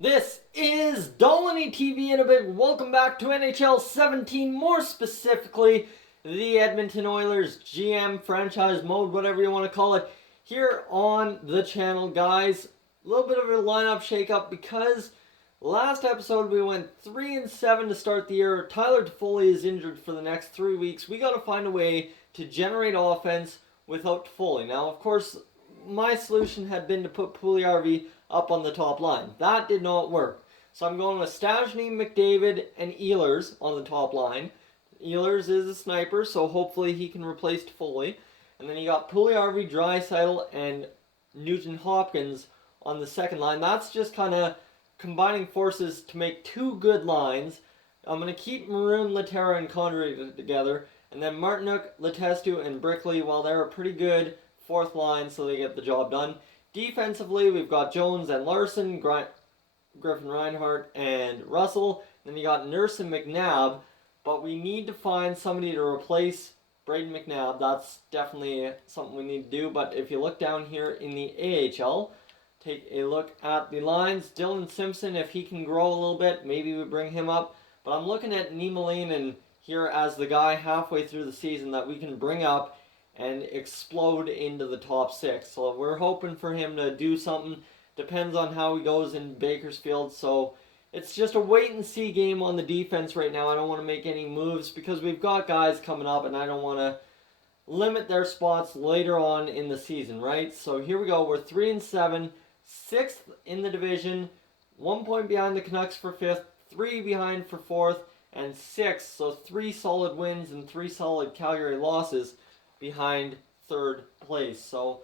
This is Dolynny TV and a big welcome back to NHL 17, more specifically the Edmonton Oilers GM franchise mode, whatever you want to call it, here on the channel, guys. A little bit of a lineup shakeup because last episode we went 3-7 to start the year. Tyler Toffoli is injured for the next 3 weeks. We got to find a way to generate offense without Toffoli. Now, of course, my solution had been to put PLAUGE up on the top line. That did not work. So I'm going with Stastny, McDavid, and Ehlers on the top line. Ehlers is a sniper, so hopefully he can replace Toffoli. And then you got PLAUGE, Draisaitl, and Nugent-Hopkins on the second line. That's just kind of combining forces to make two good lines. I'm going to keep Maroon, Laterra, and Condrey together. And then Martinook, Letestu, and Brickley, while they're a pretty good fourth line, so they get the job done. Defensively, we've got Jones and Larson, Griffin Reinhart, and Russell. Then you got Nurse and McNabb, but we need to find somebody to replace Braden McNabb. That's definitely something we need to do. But if you look down here in the AHL, take a look at the lines. Dylan Simpson, if he can grow a little bit, maybe we bring him up. But I'm looking at Niemelainen here as the guy halfway through the season that we can bring up and explode into the top six. So we're hoping for him to do something. Depends on how he goes in Bakersfield. So it's just a wait and see game on the defense right now. I don't want to make any moves because we've got guys coming up and I don't want to limit their spots later on in the season, right? So here we go. We're 3-7, 6th in the division, 1 point behind the Canucks for 5th, 3 behind for 4th, and 6th. So 3 solid wins and 3 solid Calgary losses behind 3rd place. So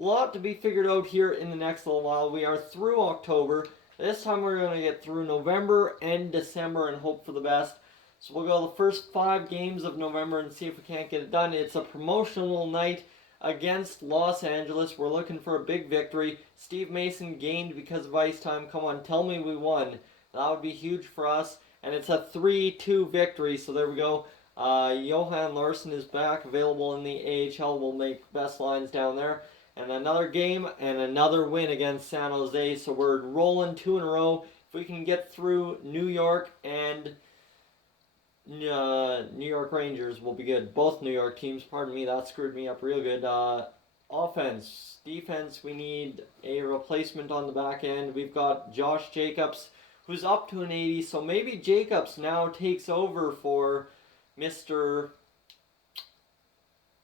a lot to be figured out here in the next little while. We are through October. This time we're going to get through November and December and hope for the best. So we'll go the first 5 games of November and see if we can't get it done. It's a promotional night against Los Angeles. We're looking for a big victory. Steve Mason gained because of ice time. Come on, tell me we won. That would be huge for us. And it's a 3-2 victory, so there we go. Johan Larsson is back, available in the AHL. We'll make best lines down there. And another game and another win against San Jose. So we're rolling 2 in a row. If we can get through New York and New York Rangers, we'll be good. Both New York teams, pardon me, that screwed me up real good. Offense, defense, we need a replacement on the back end. We've got Josh Jacobs, who's up to an 80. So maybe Jacobs now takes over for Mr.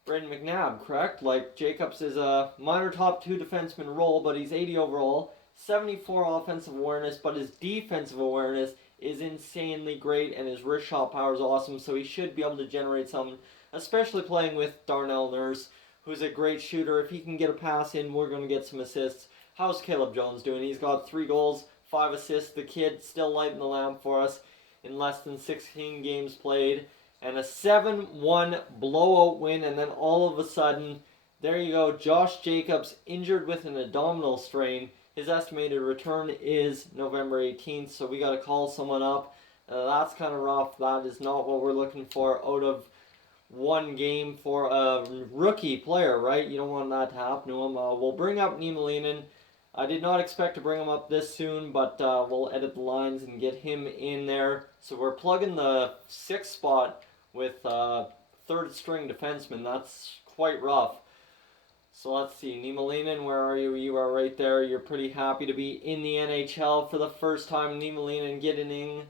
Braden McNabb, correct? Like, Jacobs is a minor top 2 defenseman role, but he's 80 overall, 74 offensive awareness, but his defensive awareness is insanely great, and his wrist shot power is awesome, so he should be able to generate something, especially playing with Darnell Nurse, who's a great shooter. If he can get a pass in, we're going to get some assists. How's Caleb Jones doing? He's got 3 goals, 5 assists. The kid still lighting the lamp for us in less than 16 games played. And a 7-1 blowout win, and then all of a sudden, there you go, Josh Jacobs injured with an abdominal strain. His estimated return is November 18th, so we got to call someone up. That's kind of rough. That is not what we're looking for out of one game for a rookie player, right? You don't want that to happen to him. We'll bring up Niemelainen. I did not expect to bring him up this soon, but we'll edit the lines and get him in there. So we're plugging the 6th spot with 3rd string defenseman. That's quite rough. So let's see, Niemelainen, where are you? You are right there. You're pretty happy to be in the NHL for the first time. Niemelainen getting in.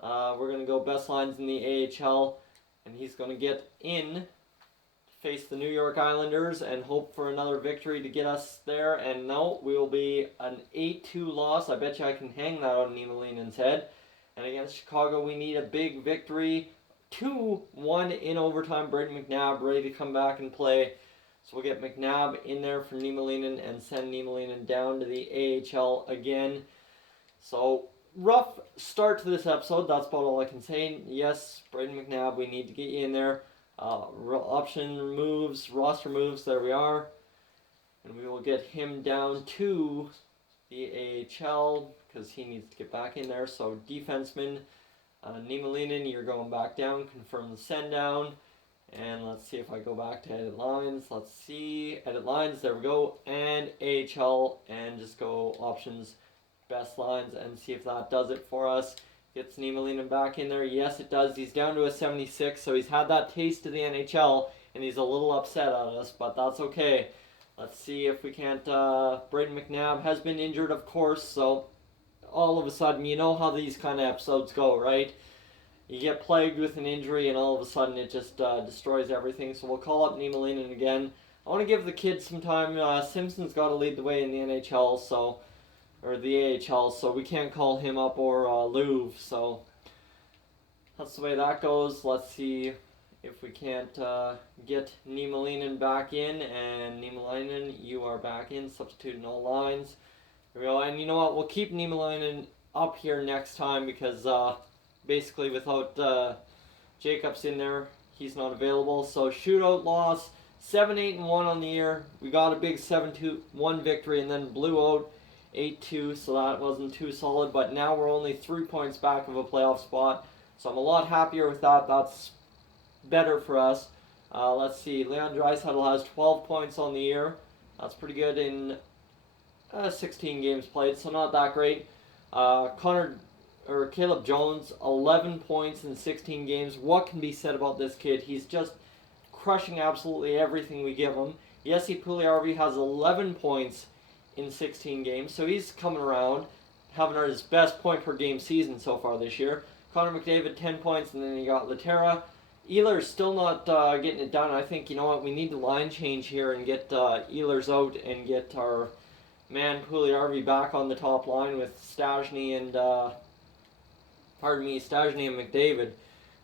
We're going to go best lines in the AHL, and he's going to get in to face the New York Islanders and hope for another victory to get us there. And no, we will be an 8-2 loss. I bet you I can hang that on Niemelainen's head. And against Chicago, we need a big victory. 2-1 in overtime. Braden McNabb ready to come back and play. So we'll get McNabb in there for Niemelainen and send Niemelainen down to the AHL again. So rough start to this episode. That's about all I can say. Yes, Braden McNabb, we need to get you in there. Option moves, roster moves, there we are. And we will get him down to the AHL because he needs to get back in there. So defenseman, Niemelainen, you're going back down. Confirm the send down. And let's see if I go back to edit lines. Let's see. Edit lines. There we go. And AHL. And just go options. best lines and see if that does it for us. Gets Niemelainen back in there. Yes, it does. He's down to a 76, so he's had that taste of the NHL, and he's a little upset at us, but that's okay. Let's see if we can't... Brayden McNabb has been injured, of course, so all of a sudden, you know how these kind of episodes go, right? You get plagued with an injury, and all of a sudden it just destroys everything. So we'll call up Niemelainen again. I want to give the kids some time. Simpson's got to lead the way in the NHL, so... or the AHL, so we can't call him up, or Louvre, so that's the way that goes. Let's see if we can't get Niemelainen back in, and Niemelainen, you are back in, substitute in all lines. There we go, and you know what, we'll keep Niemelainen up here next time, because basically without Jacobs in there, he's not available. So shootout loss, 7-8-1 on the year. We got a big 7-1 victory, and then blew out 8-2, so that wasn't too solid, but now we're only 3 points back of a playoff spot, so I'm a lot happier with that. That's better for us. Let's see, Leon Draisaitl has 12 points on the year. That's pretty good in 16 games played, so not that great. Caleb Jones, 11 points in 16 games. What can be said about this kid? He's just crushing absolutely everything we give him. Jesse Puljujärvi has 11 points in 16 games, so he's coming around, having his best point per game season so far this year. Connor McDavid, 10 points, and then you got Laterra. Ehlers still not getting it done. I think, you know what, we need the line change here and get Ehlers out and get our man Puljujärvi back on the top line with Stastny and McDavid,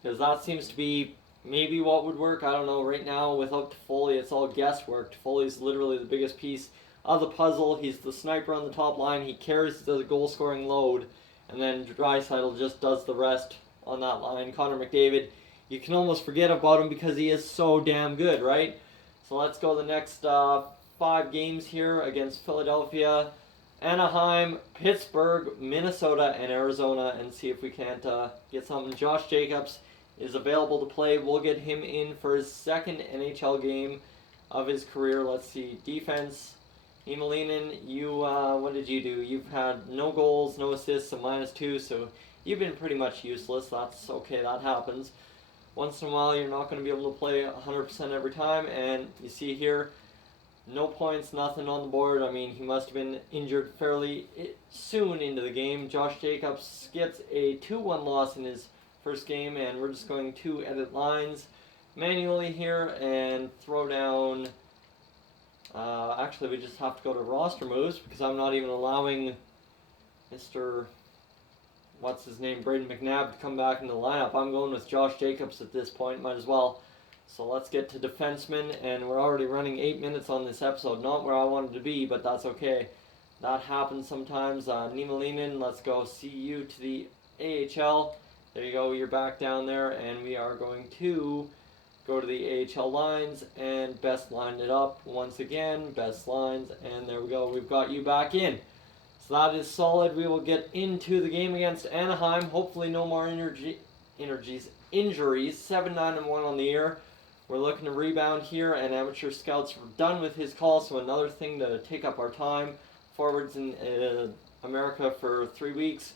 because that seems to be maybe what would work. I don't know. Right now, without Toffoli, it's all guesswork. Toffoli's literally the biggest piece of the puzzle. He's the sniper on the top line. He carries the goal-scoring load, and then Draisaitl just does the rest on that line. Connor McDavid, you can almost forget about him because he is so damn good, right? So let's go the next 5 games here against Philadelphia, Anaheim, Pittsburgh, Minnesota, and Arizona, and see if we can't get something. Josh Jacobs is available to play. We'll get him in for his second NHL game of his career. Let's see, defense. Niemelainen, you, what did you do? You've had no goals, no assists, a -2, so you've been pretty much useless. That's okay, that happens. Once in a while, you're not going to be able to play 100% every time, and you see here, no points, nothing on the board. I mean, he must have been injured fairly soon into the game. Josh Jacobs gets a 2-1 loss in his first game, and we're just going to edit lines manually here and throw down... actually, we just have to go to roster moves because I'm not even allowing Mr. What's his name, Brayden McNabb, to come back in the lineup. I'm going with Josh Jacobs at this point, might as well. So let's get to defensemen, and we're already running 8 minutes on this episode. Not where I wanted to be, but that's okay. That happens sometimes. Niemelainen, let's go see you to the AHL. There you go, you're back down there, and we are going to go to the AHL lines and best line it up once again. Best lines, and there we go. We've got you back in. So that is solid. We will get into the game against Anaheim. Hopefully no more injuries. 7-9-1 on the year. We're looking to rebound here, and Amateur Scouts were done with his call, so another thing to take up our time. Forwards in America for 3 weeks.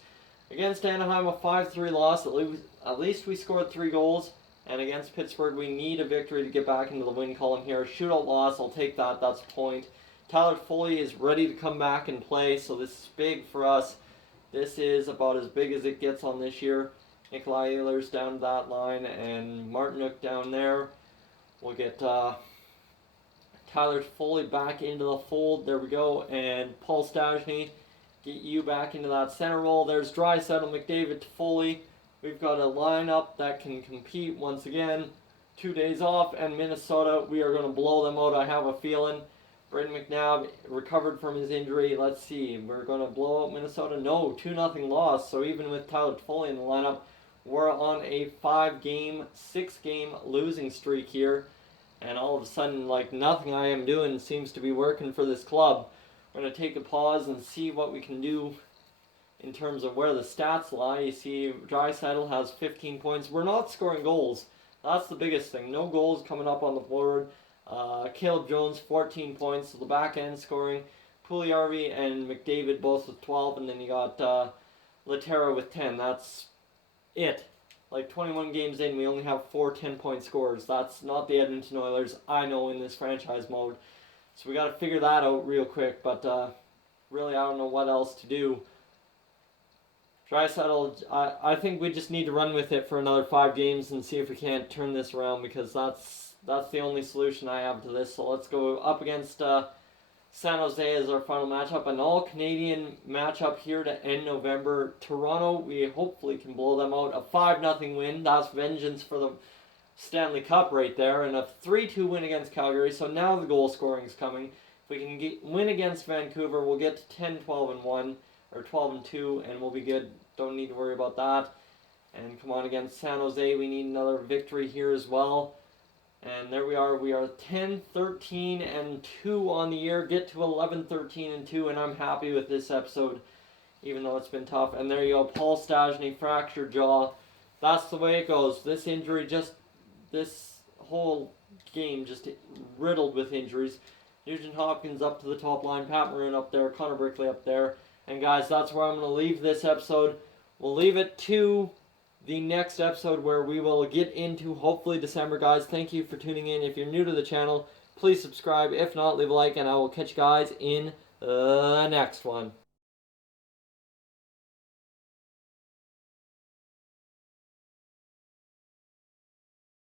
Against Anaheim, a 5-3 loss. At least we scored 3 goals. And against Pittsburgh, we need a victory to get back into the win column here. Shootout loss, I'll take that. That's a point. Tyler Foley is ready to come back and play, so this is big for us. This is about as big as it gets on this year. Nikolai Ehlers down that line, and Martinuk down there. We'll get Tyler Foley back into the fold. There we go. And Paul Stastny, get you back into that center role. There's Draisaitl, McDavid, Foley. We've got a lineup that can compete once again. 2 days off, and Minnesota, we are going to blow them out, I have a feeling. Brayden McNabb recovered from his injury. Let's see, we're going to blow out Minnesota. No, 2-0 loss. So even with Tyler Foley in the lineup, we're on a 6-game losing streak here. And all of a sudden, like, nothing I am doing seems to be working for this club. We're going to take a pause and see what we can do in terms of where the stats lie. You see, Draisaitl has 15 points. We're not scoring goals. That's the biggest thing. No goals coming up on the board. Caleb Jones, 14 points. So the back end scoring. Puljujärvi and McDavid both with 12, and then you got Laterra with 10. That's it. Like 21 games in, we only have 4 10-point scorers. That's not the Edmonton Oilers I know in this franchise mode. So we got to figure that out real quick. But really, I don't know what else to do. Draisaitl, I think we just need to run with it for another 5 games and see if we can't turn this around, because that's the only solution I have to this. So let's go up against San Jose as our final matchup. An all-Canadian matchup here to end November. Toronto, we hopefully can blow them out. A 5-0 win. That's vengeance for the Stanley Cup right there. And a 3-2 win against Calgary. So now the goal scoring is coming. If we can win against Vancouver, we'll get to 10-12-1 or 12-2, and we'll be good. Don't need to worry about that. And come on, against San Jose, we need another victory here as well. And there we are. We are 10-13-2 on the year. Get to 11-13-2, and I'm happy with this episode, even though it's been tough. And there you go. Paul Stastny, fractured jaw. That's the way it goes. This injury, this whole game, just riddled with injuries. Nugent Hopkins up to the top line. Pat Maroon up there. Connor Brickley up there. And guys, that's where I'm going to leave this episode. We'll leave it to the next episode where we will get into hopefully December, guys. Thank you for tuning in. If you're new to the channel, please subscribe. If not, leave a like, and I will catch you guys in the next one.